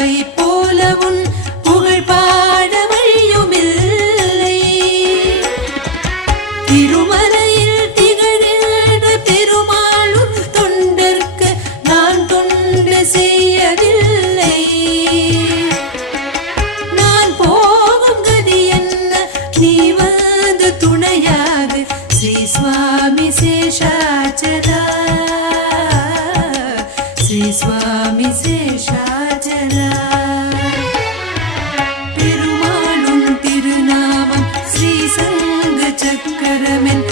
பரமாச்சாரியாவை போல உன் புகழ் பாட வழியுமில்லை. திருமலையில் திகழ்கின்ற பெருமாளும் தொண்டர்க்கு நான் தொண்டு செய்யவில்லை. நான் போகும் கதி என்ன? நீ வந்து துணையாக ஸ்ரீ சுவாமி சேஷாச்சரா ஸ்ரீ சுவாமி சக்கரமென்